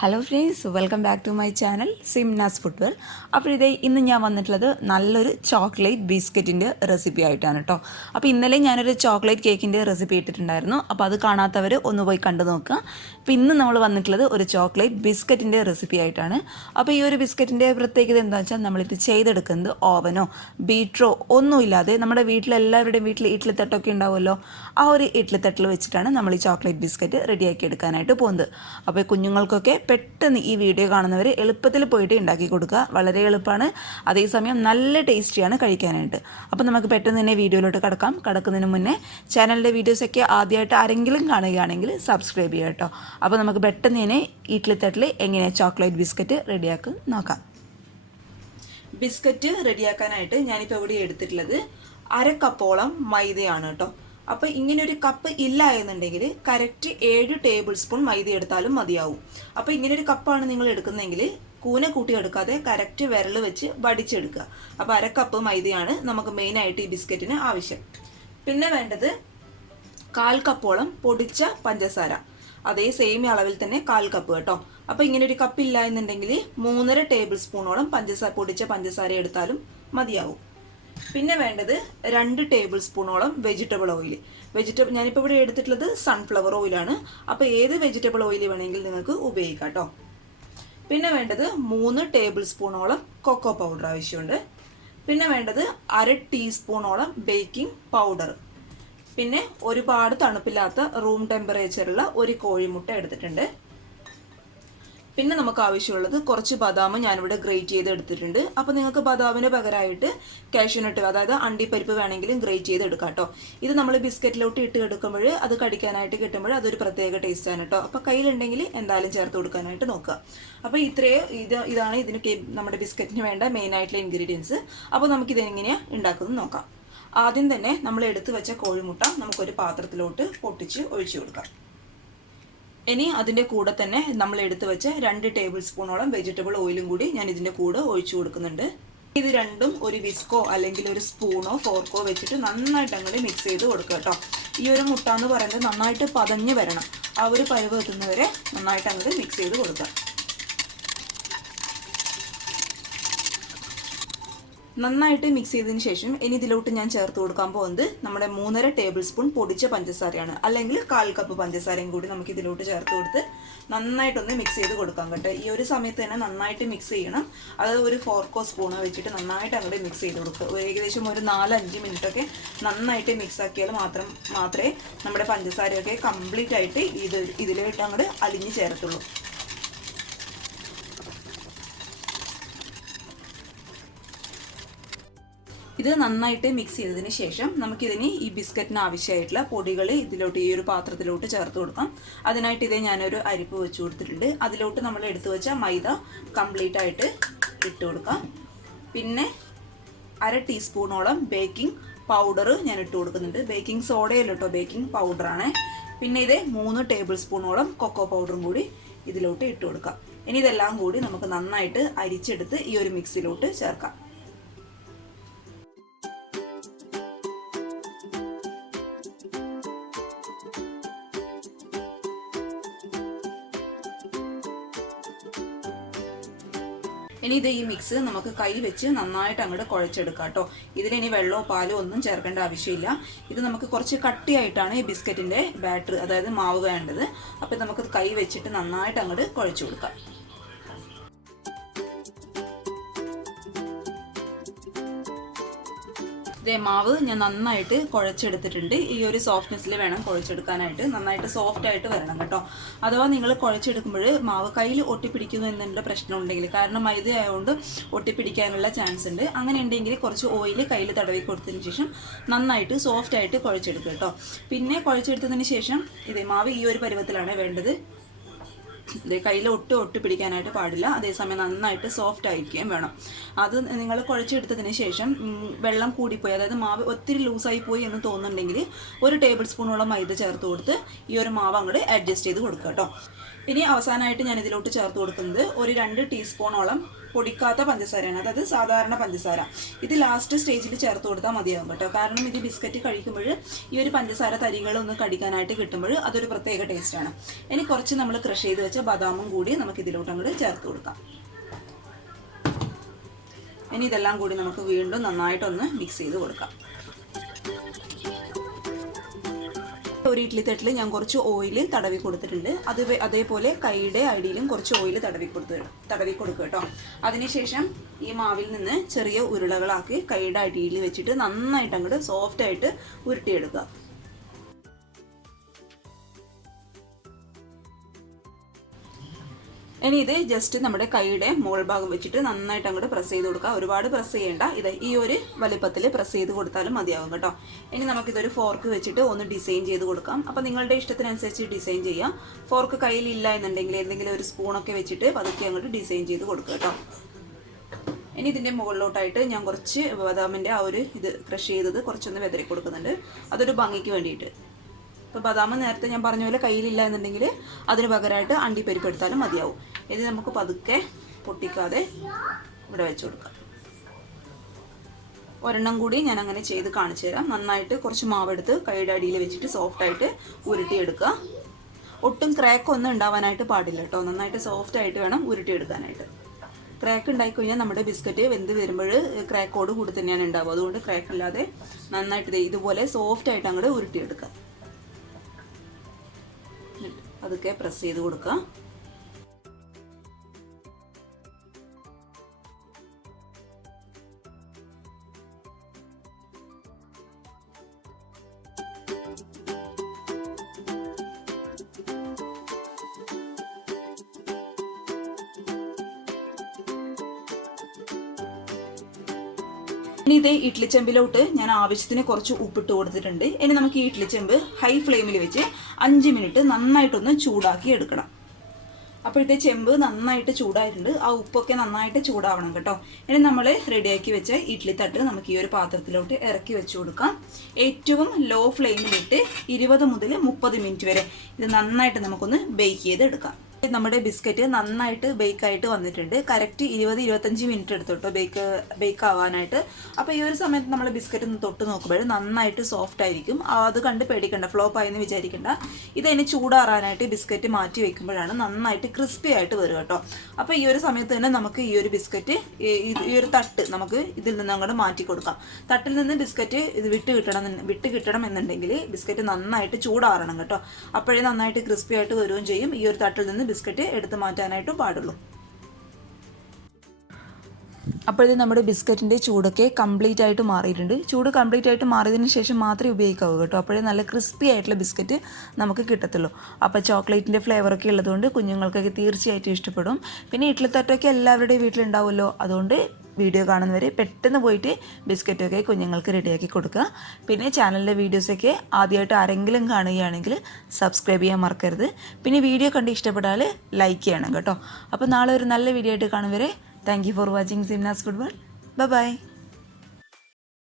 Hello friends, welcome back to my channel Simnas Foodwell. അപ്പോൾ ഇതേ ഇന്ന് ഞാൻ വന്നിട്ടുള്ളത് നല്ലൊരു ചോക്ലേറ്റ് ബിസ്ക്കറ്റിൻ്റെ റെസിപ്പി ആയിട്ടാണ് കേട്ടോ. അപ്പോൾ ഇന്നലെ ഞാനൊരു ചോക്ലേറ്റ് കേക്കിൻ്റെ റെസിപ്പി ഇട്ടിട്ടുണ്ടായിരുന്നു. അപ്പോൾ അത് കാണാത്തവർ ഒന്ന് പോയി കണ്ടു നോക്കുക. അപ്പോൾ ഇന്ന് നമ്മൾ വന്നിട്ടുള്ളത് ഒരു ചോക്ലേറ്റ് ബിസ്ക്കറ്റിൻ്റെ റെസിപ്പി ആയിട്ടാണ്. അപ്പോൾ ഈ ഒരു ബിസ്ക്കറ്റിൻ്റെ പ്രത്യേകത എന്താണെന്ന് വെച്ചാൽ നമ്മളിത് ചെയ്തെടുക്കുന്നത് ഓവനോ ബീറ്ററോ ഒന്നുമില്ലാതെ നമ്മുടെ വീട്ടിലെല്ലാവരുടെയും വീട്ടിൽ ഇഡ്ഡലിത്തട്ടൊക്കെ ഉണ്ടാവുമല്ലോ, ആ ഒരു ഇഡ്ഡലിത്തട്ടിൽ വെച്ചിട്ടാണ് നമ്മൾ ഈ ചോക്ലേറ്റ് ബിസ്ക്കറ്റ് റെഡിയാക്കി എടുക്കാനായിട്ട് പോകുന്നത്. അപ്പോൾ കുഞ്ഞുങ്ങൾക്കൊക്കെ പെട്ടെന്ന് ഈ വീഡിയോ കാണുന്നവർ എളുപ്പത്തിൽ പോയിട്ട് ഉണ്ടാക്കി കൊടുക്കുക. വളരെ എളുപ്പമാണ്, അതേസമയം നല്ല ടേസ്റ്റിയാണ് കഴിക്കാനായിട്ട്. അപ്പോൾ നമുക്ക് പെട്ടെന്ന് തന്നെ വീഡിയോയിലോട്ട് കടക്കുന്നതിന് മുന്നേ ചാനലിൻ്റെ വീഡിയോസൊക്കെ ആദ്യമായിട്ട് ആരെങ്കിലും കാണുകയാണെങ്കിൽ സബ്സ്ക്രൈബ് ചെയ്യുക കേട്ടോ. അപ്പോൾ നമുക്ക് പെട്ടെന്ന് തന്നെ ഇഡ്ഡലിത്തട്ടിൽ എങ്ങനെ ചോക്ലേറ്റ് ബിസ്ക്കറ്റ് റെഡിയാക്കും നോക്കാം. ബിസ്ക്കറ്റ് റെഡിയാക്കാനായിട്ട് ഞാനിപ്പോൾ ഇവിടെ എടുത്തിട്ടുള്ളത് 1/2 കപ്പോളം മൈദയാണ് കേട്ടോ. അപ്പോൾ ഇങ്ങനെ ഒരു കപ്പ് ഇല്ല എന്നുണ്ടെങ്കിൽ കറക്റ്റ് 7 ടേബിൾ സ്പൂൺ മൈദ എടുത്താലും മതിയാവും. അപ്പോൾ ഇങ്ങനെ ഒരു കപ്പാണ് നിങ്ങൾ എടുക്കുന്നതെങ്കിൽ കൂന കൂട്ടി എടുക്കാതെ കറക്റ്റ് വിരൽ വെച്ച് വടിച്ചെടുക്കുക. അപ്പോൾ 1/2 കപ്പ് മൈദയാണ് നമുക്ക് മെയിനായിട്ട് ഈ ബിസ്ക്കറ്റിന് ആവശ്യം. പിന്നെ വേണ്ടത് 1/4 കപ്പോളം പൊടിച്ച പഞ്ചസാര, അതേ സെയിം അളവിൽ തന്നെ 1/4 കപ്പ് കേട്ടോ. അപ്പോൾ ഇങ്ങനെ ഒരു കപ്പ് ഇല്ല എന്നുണ്ടെങ്കിൽ 3.5 ടേബിൾ സ്പൂണോളം പൊടിച്ച പഞ്ചസാര എടുത്താലും മതിയാവും. പിന്നെ വേണ്ടത് 2 ടേബിൾ സ്പൂണോളം വെജിറ്റബിൾ ഓയിൽ. ഞാനിപ്പോൾ ഇവിടെ എടുത്തിട്ടുള്ളത് സൺഫ്ലവർ ഓയിലാണ്. അപ്പോൾ ഏത് വെജിറ്റബിൾ ഓയിൽ വേണമെങ്കിൽ നിങ്ങൾക്ക് ഉപയോഗിക്കാം കേട്ടോ. പിന്നെ വേണ്ടത് 3 ടേബിൾ സ്പൂണോളം കൊക്കോ പൗഡർ ആവശ്യമുണ്ട്. പിന്നെ വേണ്ടത് 1/2 ടീസ്പൂണോളം ബേക്കിംഗ് പൗഡർ. പിന്നെ ഒരുപാട് തണുപ്പില്ലാത്ത റൂം ടെമ്പറേച്ചറുള്ള ഒരു കോഴിമുട്ട എടുത്തിട്ടുണ്ട്. പിന്നെ നമുക്ക് ആവശ്യമുള്ളത് കുറച്ച് ബദാം ഞാനിവിടെ ഗ്രേറ്റ് ചെയ്ത് എടുത്തിട്ടുണ്ട്. അപ്പോൾ നിങ്ങൾക്ക് ബദാമിന് പകരമായിട്ട് കാഷ്യൂനട്ട്, അതായത് അണ്ടിപ്പരിപ്പ് വേണമെങ്കിലും ഗ്രേറ്റ് ചെയ്ത് എടുക്കാം കേട്ടോ. ഇത് നമ്മൾ ബിസ്ക്കറ്റിലോട്ട് ഇട്ട് എടുക്കുമ്പോൾ അത് കടിക്കാനായിട്ട് കിട്ടുമ്പോൾ അതൊരു പ്രത്യേക ടേസ്റ്റാണ് കേട്ടോ. അപ്പോൾ കയ്യിലുണ്ടെങ്കിൽ എന്തായാലും ചേർത്ത് കൊടുക്കാനായിട്ട് നോക്കുക. അപ്പോൾ ഇതാണ് ഇതിന് നമ്മുടെ ബിസ്ക്കറ്റിന് വേണ്ട മെയിനായിട്ടുള്ള ഇൻഗ്രീഡിയൻസ്. അപ്പോൾ നമുക്കിതെങ്ങനെയാണ് ഉണ്ടാക്കുന്നത് നോക്കാം. ആദ്യം തന്നെ നമ്മൾ എടുത്തു വെച്ച കോഴിമുട്ട നമുക്കൊരു പാത്രത്തിലോട്ട് പൊട്ടിച്ച് ഒഴിച്ചു കൊടുക്കാം. ഇനി അതിൻ്റെ കൂടെ തന്നെ നമ്മൾ എടുത്തു വെച്ച 2 ടേബിൾ സ്പൂണോളം വെജിറ്റബിൾ ഓയിലും കൂടി ഞാൻ ഇതിൻ്റെ കൂടെ ഒഴിച്ചു കൊടുക്കുന്നുണ്ട്. ഇത് രണ്ടും ഒരു വിസ്കോ അല്ലെങ്കിൽ ഒരു സ്പൂണോ ഫോർക്കോ വെച്ചിട്ട് നന്നായിട്ട് അങ്ങോട്ട് മിക്സ് ചെയ്ത് കൊടുക്കുക കേട്ടോ. ഈ ഒരു മുട്ട എന്ന് പറയുന്നത് നന്നായിട്ട് പതഞ്ഞ് വരണം. ആ ഒരു പരുവ് എത്തുന്നവരെ നന്നായിട്ട് അങ്ങോട്ട് മിക്സ് ചെയ്ത് കൊടുക്കുക. നന്നായിട്ട് മിക്സ് ചെയ്തതിന് ശേഷം ഇനി ഇതിലോട്ട് ഞാൻ ചേർത്ത് കൊടുക്കാൻ പോകുന്നത് നമ്മുടെ 3.5 ടേബിൾ സ്പൂൺ പൊടിച്ച പഞ്ചസാരയാണ്, അല്ലെങ്കിൽ 1/4 കപ്പ് പഞ്ചസാരയും കൂടി നമുക്ക് ഇതിലോട്ട് ചേർത്ത് കൊടുത്ത് നന്നായിട്ടൊന്ന് മിക്സ് ചെയ്ത് കൊടുക്കാം കേട്ടോ. ഈ ഒരു സമയത്ത് തന്നെ നന്നായിട്ട് മിക്സ് ചെയ്യണം. അത് ഒരു ഫോർക്കോ സ്പൂണോ വെച്ചിട്ട് നന്നായിട്ട് അങ്ങോട്ട് മിക്സ് ചെയ്ത് കൊടുക്കുക. ഏകദേശം ഒരു 4-5 മിനിറ്റൊക്കെ നന്നായിട്ട് മിക്സ് ആക്കിയാൽ മാത്രമേ നമ്മുടെ പഞ്ചസാരയൊക്കെ കംപ്ലീറ്റ് ആയിട്ട് ഇതിലോട്ട് അങ്ങോട്ട് അലിഞ്ഞ് ചേർത്തുള്ളൂ. ഇത് നന്നായിട്ട് മിക്സ് ചെയ്തതിന് ശേഷം നമുക്കിതിന് ഈ ബിസ്ക്കറ്റിന് ആവശ്യമായിട്ടുള്ള പൊടികൾ ഇതിലോട്ട് ഈ ഒരു പാത്രത്തിലോട്ട് ചേർത്ത് കൊടുക്കാം. അതിനായിട്ട് ഇതേ ഞാനൊരു അരിപ്പ് വെച്ച് കൊടുത്തിട്ടുണ്ട്. അതിലോട്ട് നമ്മൾ എടുത്തു വെച്ച മൈദ കംപ്ലീറ്റ് ആയിട്ട് ഇട്ട് കൊടുക്കാം. പിന്നെ 1/2 ടീസ്പൂണോളം ബേക്കിംഗ് പൗഡർ ഞാൻ ഇട്ട് കൊടുക്കുന്നുണ്ട്. ബേക്കിംഗ് സോഡയല്ല കേട്ടോ, ബേക്കിംഗ് പൗഡറാണ്. പിന്നെ ഇത് 3 ടേബിൾ സ്പൂണോളം കൊക്കോ പൗഡറും കൂടി ഇതിലോട്ട് ഇട്ട് കൊടുക്കാം. ഇനി ഇതെല്ലാം കൂടി നമുക്ക് നന്നായിട്ട് അരിച്ചെടുത്ത് ഈ ഒരു മിക്സിലോട്ട് ചേർക്കാം. ഇനി ഈ മിക്സ് നമുക്ക് കൈ വെച്ച് നന്നായിട്ട് അങ്ങോട്ട് കുഴച്ചെടുക്കാം കേട്ടോ. ഇതിലിനി വെള്ളമോ പാലോ ഒന്നും ചേർക്കേണ്ട ആവശ്യമില്ല. ഇത് നമുക്ക് കുറച്ച് കട്ടിയായിട്ടാണ് ഈ ബിസ്ക്കറ്റിൻ്റെ ബാറ്റർ, അതായത് മാവ് വേണ്ടത്. അപ്പോൾ നമുക്ക് കൈ വെച്ചിട്ട് നന്നായിട്ട് അങ്ങോട്ട് കുഴച്ചു കൊടുക്കാം. മാവ് ഞാൻ നന്നായിട്ട് കുഴച്ചെടുത്തിട്ടുണ്ട്. ഈ ഒരു സോഫ്റ്റ്നെസ്സിൽ വേണം കുഴച്ചെടുക്കാനായിട്ട്. നന്നായിട്ട് സോഫ്റ്റ് ആയിട്ട് വരണം കേട്ടോ. അഥവാ നിങ്ങൾ കുഴച്ചെടുക്കുമ്പോൾ മാവ് കയ്യിൽ ഒട്ടിപ്പിടിക്കുന്നു എന്നുള്ള പ്രശ്നം ഉണ്ടെങ്കിൽ, കാരണം മൈദ ആയതുകൊണ്ട് ഒട്ടിപ്പിടിക്കാനുള്ള ചാൻസ് ഉണ്ട്, അങ്ങനെ ഉണ്ടെങ്കിൽ കുറച്ച് ഓയിൽ കയ്യിൽ തടവി കൊടുത്തതിന് ശേഷം നന്നായിട്ട് സോഫ്റ്റ് ആയിട്ട് കുഴച്ചെടുക്കുക കേട്ടോ. പിന്നെ കുഴച്ചെടുത്തതിന് ശേഷം മാവ് ഈ ഒരു പരുവത്തിലാണ് വേണ്ടത്. കയ്യിൽ ഒട്ടി പിടിക്കാനായിട്ട് പാടില്ല. അതേസമയം നന്നായിട്ട് സോഫ്റ്റ് ആയിരിക്കുകയും വേണം. അത് നിങ്ങൾ കുഴച്ചെടുത്തതിന് ശേഷം വെള്ളം കൂടിപ്പോയി, അതായത് മാവ് ഒത്തിരി ലൂസായി പോയി എന്ന് തോന്നുന്നുണ്ടെങ്കിൽ 1 ടേബിൾ സ്പൂണോളം മൈദ ചേർത്ത് കൊടുത്ത് ഈ ഒരു മാവ് അങ്ങോട്ട് അഡ്ജസ്റ്റ് ചെയ്ത് കൊടുക്കുക കേട്ടോ. ഇനി അവസാനമായിട്ട് ഞാൻ ഇതിലോട്ട് ചേർത്ത് കൊടുക്കുന്നത് ഒരു 2 ടീസ്പൂണോളം പൊടിക്കാത്ത പഞ്ചസാരയാണ്, അതായത് സാധാരണ പഞ്ചസാര. ഇത് ലാസ്റ്റ് സ്റ്റേജിൽ ചേർത്ത് കൊടുത്താൽ മതിയാകും കേട്ടോ. കാരണം ഇത് ബിസ്ക്കറ്റ് കഴിക്കുമ്പോൾ ഈ ഒരു പഞ്ചസാര തരികളൊന്ന് കടിക്കാനായിട്ട് കിട്ടുമ്പോൾ അതൊരു പ്രത്യേക ടേസ്റ്റാണ്. ഇനി കുറച്ച് നമ്മൾ ക്രഷ് ചെയ്ത് വെച്ച ബദാമും കൂടി നമുക്ക് ഇതിലോട്ട് അങ്ങോട്ട് ചേർത്ത് കൊടുക്കാം. ഇനി ഇതെല്ലാം കൂടി നമുക്ക് വീണ്ടും നന്നായിട്ടൊന്ന് മിക്സ് ചെയ്ത് കൊടുക്കാം. ഒരു ഇഡ്ഡലി തട്ടിൽ ഞാൻ കുറച്ച് ഓയിൽ തടവി കൊടുത്തിട്ടുണ്ട്. അതേപോലെ കൈയുടെ അടിയിലും കുറച്ച് ഓയിൽ തടവി കൊടുക്കുക കേട്ടോ. അതിനുശേഷം ഈ മാവിൽ നിന്ന് ചെറിയ ഉരുളകളാക്കി കൈയുടെ അടിയിൽ വെച്ചിട്ട് നന്നായിട്ട് അങ്ങോട്ട് സോഫ്റ്റായിട്ട് ഉരുട്ടിയെടുക്കുക. ഇനി ഇത് ജസ്റ്റ് നമ്മുടെ കൈയുടെ മുകൾ ഭാഗം വെച്ചിട്ട് നന്നായിട്ട് അങ്ങോട്ട് പ്രസ് ചെയ്ത് കൊടുക്കുക. ഒരുപാട് പ്രസ് ചെയ്യേണ്ട, ഇത് ഈ ഒരു വലിപ്പത്തിൽ പ്രസ് ചെയ്ത് കൊടുത്താലും മതിയാകും കേട്ടോ. ഇനി നമുക്കിതൊരു ഫോർക്ക് വെച്ചിട്ട് ഒന്ന് ഡിസൈൻ ചെയ്ത് കൊടുക്കാം. അപ്പോൾ നിങ്ങളുടെ ഇഷ്ടത്തിനനുസരിച്ച് ഡിസൈൻ ചെയ്യാം. ഫോർക്ക് കയ്യിലില്ല എന്നുണ്ടെങ്കിൽ എന്തെങ്കിലും ഒരു സ്പൂണൊക്കെ വെച്ചിട്ട് പതുക്കെ അങ്ങോട്ട് ഡിസൈൻ ചെയ്ത് കൊടുക്കുക കേട്ടോ. ഇനി ഇതിൻ്റെ മുകളിലോട്ടായിട്ട് ഞാൻ കുറച്ച് ബദാമിൻ്റെ ആ ഒരു ഇത് ക്രഷ് ചെയ്തത് കുറച്ചൊന്ന് വെതറി കൊടുക്കുന്നുണ്ട്, അതൊരു ഭംഗിക്ക് വേണ്ടിയിട്ട്. ഇപ്പോൾ ബദാം നേരത്തെ ഞാൻ പറഞ്ഞ പോലെ കയ്യിലില്ല എന്നുണ്ടെങ്കിൽ അതിന് പകരമായിട്ട് അണ്ടിപ്പരിപ്പ് എടുത്താലും മതിയാവും. ഇത് നമുക്ക് പതുക്കെ പൊട്ടിക്കാതെ ഇവിടെ വെച്ച് കൊടുക്കാം. ഒരെണ്ണം കൂടി ഞാൻ അങ്ങനെ ചെയ്ത് കാണിച്ചു തരാം. നന്നായിട്ട് കുറച്ച് മാവെടുത്ത് കൈയുടെ അടിയിൽ വെച്ചിട്ട് സോഫ്റ്റായിട്ട് ഉരുട്ടിയെടുക്കുക. ഒട്ടും ക്രാക്ക് ഒന്നും ഉണ്ടാവാനായിട്ട് പാടില്ല കേട്ടോ. നന്നായിട്ട് സോഫ്റ്റായിട്ട് വേണം ഉരുട്ടിയെടുക്കാനായിട്ട്. ക്രാക്ക് ഉണ്ടായിക്കഴിഞ്ഞാൽ നമ്മുടെ ബിസ്ക്കറ്റ് വെന്ത് വരുമ്പോൾ ക്രാക്കോട് കൂടി തന്നെയാണ് ഉണ്ടാവുക. അതുകൊണ്ട് ക്രാക്ക് ഇല്ലാതെ നന്നായിട്ട് ഇതുപോലെ സോഫ്റ്റായിട്ട് അങ്ങോട്ട് ഉരുട്ടിയെടുക്കുക. അതൊക്കെ പ്രസ് ചെയ്ത് കൊടുക്കുക. ഇനി ഇത് ഇഡ്ഡലിച്ചെമ്പിലോട്ട് ഞാൻ ആവശ്യത്തിന് കുറച്ച് ഉപ്പിട്ട് കൊടുത്തിട്ടുണ്ട്. ഇനി നമുക്ക് ഈ ഇഡ്ഡലിച്ചെമ്പ് ഹൈ ഫ്ലെയിമിൽ വെച്ച് 5 മിനിറ്റ് നന്നായിട്ടൊന്ന് ചൂടാക്കി എടുക്കണം. അപ്പോഴത്തെ ചെമ്പ് നന്നായിട്ട് ചൂടായിട്ടുണ്ട്. ആ ഉപ്പൊക്കെ നന്നായിട്ട് ചൂടാവണം കേട്ടോ. ഇനി നമ്മൾ റെഡിയാക്കി വെച്ച ഇഡ്ഡലി തട്ട് നമുക്ക് ഈ ഒരു പാത്രത്തിലോട്ട് ഇറക്കി വെച്ച് കൊടുക്കാം. ഏറ്റവും ലോ ഫ്ലെയിമിലിട്ട് 20 മുതൽ 30 മിനിറ്റ് വരെ ഇത് നന്നായിട്ട് നമുക്കൊന്ന് ബേക്ക് ചെയ്തെടുക്കാം. നമ്മുടെ ബിസ്ക്കറ്റ് നന്നായിട്ട് ബേക്കായിട്ട് വന്നിട്ടുണ്ട്. കറക്റ്റ് 20-25 മിനിറ്റ് എടുത്തോട്ടോ ബേക്ക് ആവാനായിട്ട്. അപ്പോൾ ഈ ഒരു സമയത്ത് നമ്മൾ ബിസ്ക്കറ്റ് ഒന്ന് തൊട്ട് നോക്കുമ്പോൾ നന്നായിട്ട് സോഫ്റ്റ് ആയിരിക്കും. അത് കണ്ട് പേടിക്കണ്ട, ഫ്ലോപ്പ് ആയെന്ന് വിചാരിക്കണ്ട. ഇതിന് ചൂടാറാനായിട്ട് ബിസ്ക്കറ്റ് മാറ്റി വെക്കുമ്പോഴാണ് നന്നായിട്ട് ക്രിസ്പി ആയിട്ട് വരും കേട്ടോ. അപ്പോൾ ഈ ഒരു സമയത്ത് തന്നെ നമുക്ക് ഈ ഒരു ബിസ്ക്കറ്റ് ഈ ഒരു തട്ട് നമുക്ക് ഇതിൽ നിന്ന് അങ്ങോട്ട് മാറ്റി കൊടുക്കാം. തട്ടിൽ നിന്ന് ബിസ്ക്കറ്റ് ഇത് വിട്ട് കിട്ടണം എന്നുണ്ടെങ്കിൽ ബിസ്ക്കറ്റ് നന്നായിട്ട് ചൂടാറണം കേട്ടോ. അപ്പോഴേ നന്നായിട്ട് ക്രിസ്പി ആയിട്ട് വരികയും ചെയ്യും. ഈ ഒരു തട്ടിൽ നിന്ന് ബിസ്ക്കറ്റ് എടുത്ത് മാറ്റാനായിട്ടും പാടുള്ളൂ. അപ്പോഴേ നമ്മുടെ ബിസ്ക്കറ്റിൻ്റെ ചൂടൊക്കെ കംപ്ലീറ്റ് ആയിട്ട് മാറിയിട്ടുണ്ട്. ചൂട് കംപ്ലീറ്റ് ആയിട്ട് മാറിയതിന് ശേഷം മാത്രമേ ഉപയോഗിക്കാവൂ കേട്ടോ. അപ്പോഴേ നല്ല ക്രിസ്പി ആയിട്ടുള്ള ബിസ്ക്കറ്റ് നമുക്ക് കിട്ടത്തുള്ളൂ. അപ്പോൾ ചോക്ലേറ്റിൻ്റെ ഫ്ലേവറൊക്കെ ഉള്ളതുകൊണ്ട് കുഞ്ഞുങ്ങൾക്കൊക്കെ തീർച്ചയായിട്ടും ഇഷ്ടപ്പെടും. പിന്നെ ഇഡ്ഡലിത്തട്ടൊക്കെ എല്ലാവരുടെയും വീട്ടിലുണ്ടാവുമല്ലോ. അതുകൊണ്ട് വീഡിയോ കാണുന്നവരെ പെട്ടെന്ന് പോയിട്ട് ബിസ്ക്കറ്റൊക്കെ കുഞ്ഞുങ്ങൾക്ക് റെഡിയാക്കി കൊടുക്കുക. പിന്നെ ചാനലിലെ വീഡിയോസൊക്കെ ആദ്യമായിട്ട് ആരെങ്കിലും കാണുകയാണെങ്കിൽ സബ്സ്ക്രൈബ് ചെയ്യാൻ മറക്കരുത്. പിന്നെ വീഡിയോ കണ്ട് ഇഷ്ടപ്പെട്ടാൽ ലൈക്ക് ചെയ്യണം കേട്ടോ. അപ്പോൾ നാളെ ഒരു നല്ല വീഡിയോ ആയിട്ട് കാണും വരെ thank you for watching Simna's food world. By.